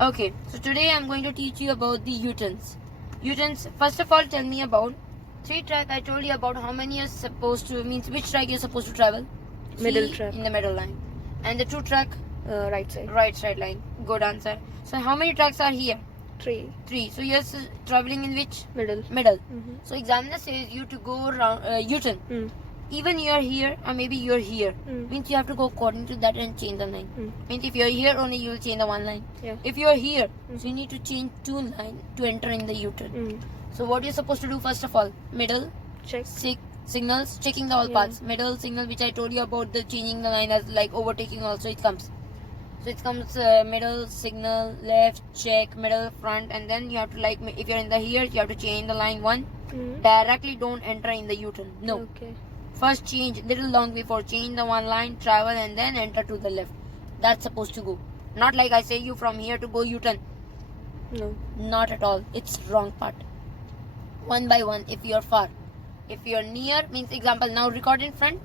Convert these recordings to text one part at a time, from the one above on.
Okay, so today I'm going to teach you about the U-turns. U-turns, first of all, tell me about 3 track. I told you about how many you're supposed to, means which track you're supposed to travel. Middle C, track. in the middle line. And the 2 track, Right side. right side line. Good answer. So how many tracks are here? 3. 3. So you're traveling in which? Middle. Middle. Mm-hmm. So examiner says you to go around U-turn. Mm. Even you're here or maybe you're here. Mm. Means you have to go according to that and change the line. Mm. Means if you're here only you will change the one line. Yeah. If you're here, Mm. so you need to change 2 lines to enter in the U-turn. Mm. So what you're supposed to do first of all, middle, Check. signals, checking the all Yeah. paths. Middle signal which I told you about the changing the line as like overtaking also it comes. So it comes middle signal, left, check, middle, front, and then you have to like if you're in the here you have to change the line 1. Mm. Directly don't enter in the U-turn. No. Okay. First change little long before, change the one line, travel and then enter to the left. That's supposed to go. Not like I say you from here to go U-turn. No. Not at all. It's wrong part. One by one if you're far. If you're near, means example now record in front.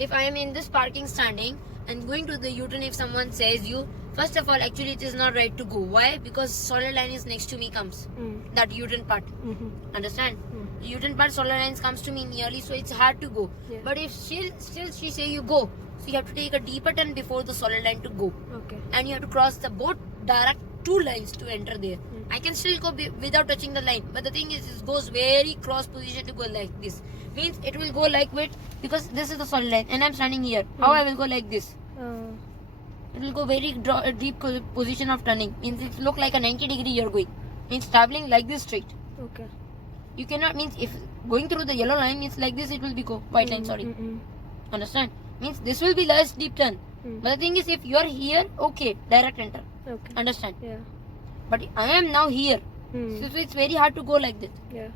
If I am in this parking standing and going to the U-turn, if someone says you, first of all actually it is not right to go. Why? Because solid line is next to me comes. Mm. That U-turn part. Mm-hmm. Understand? Mm. U-turn part solid lines comes to me nearly, so it's hard to go. Yeah. But if still she say you go, so you have to take a deeper turn before the solid line to go, Okay. and you have to cross the both direct 2 lines to enter there. Mm. I can still go without touching the line, but the thing is it goes very cross position to go like this. Means it will go like with, because this is the solid line and I'm standing here. How I will go like this? It will go very deep position of turning. Means it look like a 90 degree you're going. Means traveling like this straight. Okay. You cannot, means if going through the yellow line means like this, it will be go white line, sorry. Mm-mm. Understand? Means this will be less deep turn. Mm. But the thing is if you are here, okay, direct enter. Okay. Understand? Yeah. But I am now here. Mm. So it's very hard to go like this. Yeah.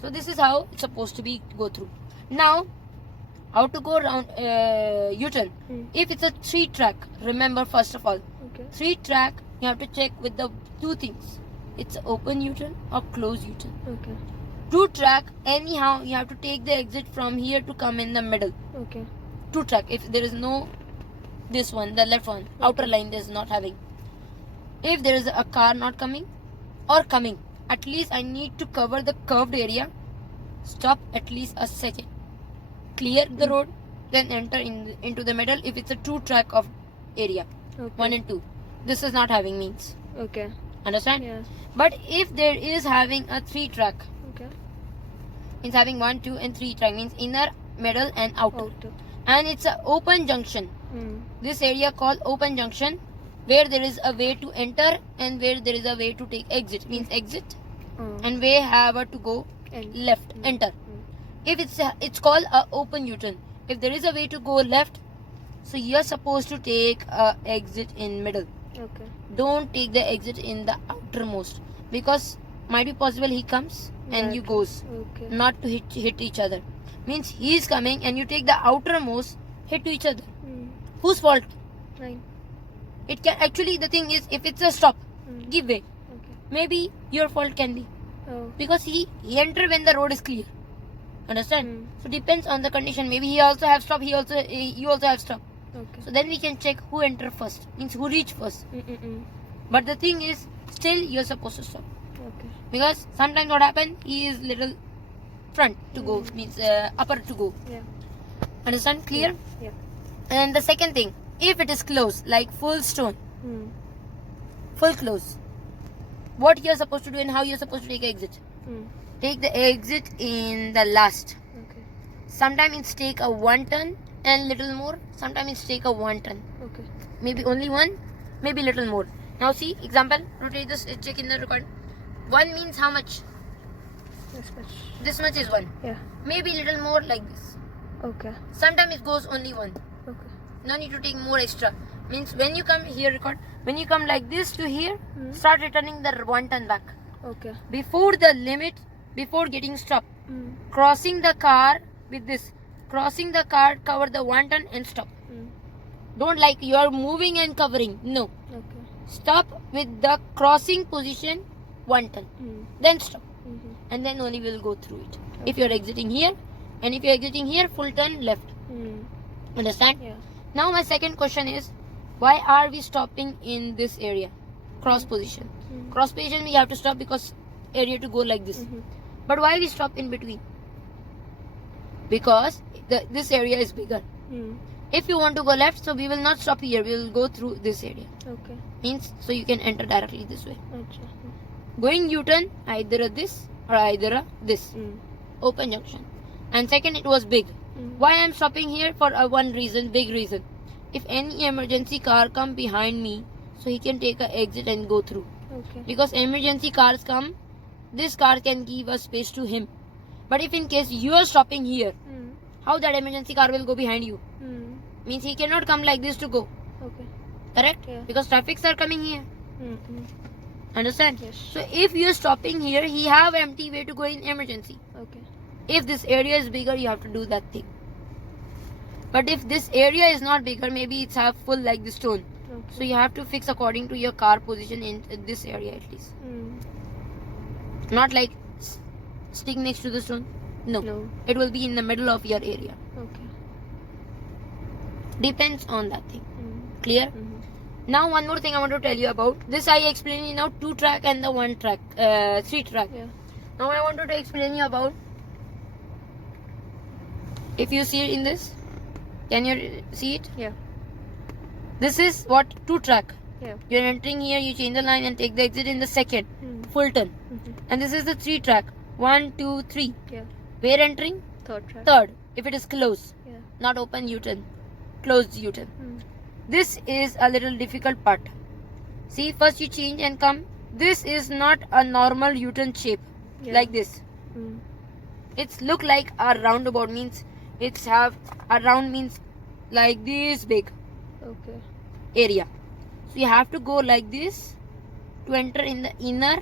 So this is how it's supposed to be go through. Now, how to go around U-turn? Mm. If it's a 3 track, remember first of all, Okay. 3 track you have to check with the 2 things. It's open U-turn or closed U-turn. Okay. 2 track, anyhow you have to take the exit from here to come in the middle. Okay. 2 track, if there is no this one, the left one, outer line is not having. If there is a car not coming or coming, at least I need to cover the curved area. Stop at least a second. Clear the road, then enter into the middle if it's a 2 track of area. Okay. 1 and 2. This is not having means. Okay. Understand? Yeah. But if there is having a 3 track, Okay. it's having 1, 2 and 3 track means inner, middle and outer. Outer. And it's a open junction. Mm. This area called open junction, where there is a way to enter and where there is a way to take exit, means exit, and way have to go And left, enter. If it's called a open U-turn. If there is a way to go left, so you are supposed to take a exit in middle. Okay. Don't take the exit in the outermost, because might be possible he comes and Right. you goes, Okay. not to hit each other. Means he is coming and you take the outermost, hit to each other. Mm. Whose fault? 9. It can actually, the thing is, if it's a stop, Mm. give way. Okay. Maybe your fault can be, Oh. because he enter when the road is clear. Understand? Mm. So depends on the condition. Maybe he also have stop. You also have stop. Okay. So then we can check who enter first. Means who reach first. Mm-mm. But the thing is, still you're supposed to stop, Okay. because sometimes what happen, he is little front to go, means upper to go. Yeah. Understand? Clear? Yeah. And the second thing, if it is closed, like full stone, Mm. full close, what you're supposed to do and how you're supposed to take exit. Mm. Take the exit in the last. Okay. Sometimes it's take a 1 turn and little more. Sometimes it's take a 1 turn. Okay. Maybe only 1, maybe little more. Now see, example, rotate this, check in the record. 1 means how much? This much. This much is 1. Yeah. Maybe little more like this. Okay. Sometimes it goes only 1. Okay. No need to take more extra. Means when you come here, record. When you come like this to here, Mm. start returning the 1 turn back. Okay. Before the limit, before getting stopped. Mm. Crossing the car with this. Crossing the car, cover the 1 turn and stop. Mm. Don't like you are moving and covering. No. Okay. Stop with the crossing position 1 turn. Mm. Then stop. Mm-hmm. And then only we'll go through it. If you're exiting here, and if you're exiting here, full turn left. Mm. Understand? Yeah. Now my second question is, why are we stopping in this area? cross position. Mm. Cross position we have to stop because area to go like this. Mhm. But why we stop in between? Because this area is bigger. Mm. If you want to go left, so we will not stop here. We will go through this area. Okay. Means so you can enter directly this way. Acha. Going U-turn, either a this or either a this. Mm. Open junction. And second, it was big. Mm. Why I am stopping here? For one reason, big reason. If any emergency car come behind me, so he can take a exit and go through. Okay. Because emergency cars come, this car can give a space to him. But if in case you are stopping here, Mm. how that emergency car will go behind you? Mm. Means he cannot come like this to go. Okay. Correct? Yeah. Because traffics are coming here. Mm. Understand? Yes. So if you are stopping here, he have empty way to go in emergency. Okay. If this area is bigger, you have to do that thing. But if this area is not bigger, maybe it's half full like the stone. Okay. So you have to fix according to your car position in this area at least. Mm. Not like stick next to the stone. No. No. It will be in the middle of your area. Okay. Depends on that thing. Mm. Clear? Mhm. Now one more thing I want to tell you about. This I explained you now 2 track and the 1 track, 3 track. Yeah. Now I wanted to explain you about. If you see in this, can you see it? Yeah. This is what 2 track. Yeah. You're entering here, you change the line and take the exit in the second Mm. full turn. Mhm. And this is the 3 track. 1, 2, 3. Yeah. Where entering? Third track. Third. If it is closed, Yeah. not open U-turn, closed U-turn. Mm. This is a little difficult part. See, first you change and come. This is not a normal U-turn shape Yeah. like this. Mm. It's look like a roundabout, means it's have a round means like this big Okay. area. So you have to go like this to enter in the inner.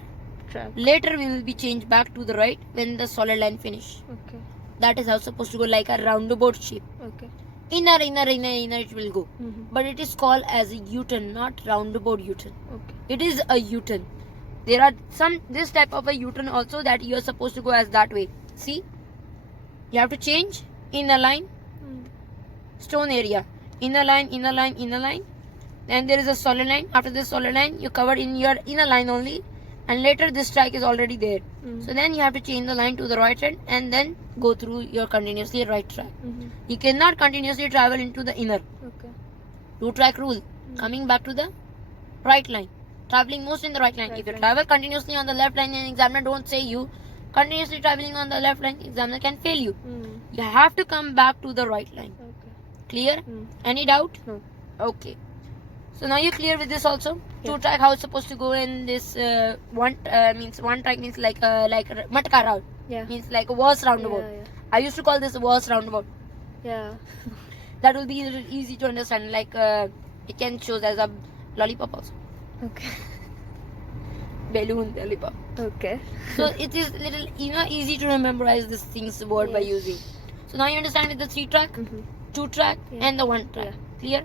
Track. Later we will be changed back to the right when the solid line finish. Okay. That is how supposed to go, like a roundabout shape. Okay. Inner it will go. Mhm. But it is called as a U-turn, not roundabout U-turn. Okay. It is a U-turn. There are some this type of a U-turn also that you are supposed to go as that way. See, you have to change inner line, Mm. stone area, inner line, inner line, inner line. Then there is a solid line. After this solid line, you cover in your inner line only, and later this track is already there. Mm. So then you have to change the line to the right hand and then go through your continuously right track. Mhm. You cannot continuously travel into the inner. Okay. 2-track rule. Coming back to the right line. Traveling most in the right line. Right If you line. travel continuously on the left line, and examiner don't say you continuously traveling on the left line, examiner can fail you. Mm. You have to come back to the right line. Okay. Clear? Mm. Any doubt? No. Okay. So now you're clear with this also. Yeah. 2-track how it's supposed to go in this one track means like a matka route, Yeah. means like a worse roundabout. Yeah. I used to call this worse roundabout. Yeah. That will be easy to understand. Like it can show as a lollipop also. Okay. Balloon lollipop. Okay. So it is little easy to memorize this things word by Yes. using. So now you understand with the 3-track, Mhm. 2-track Yeah. and the 1-track. Yeah. Clear?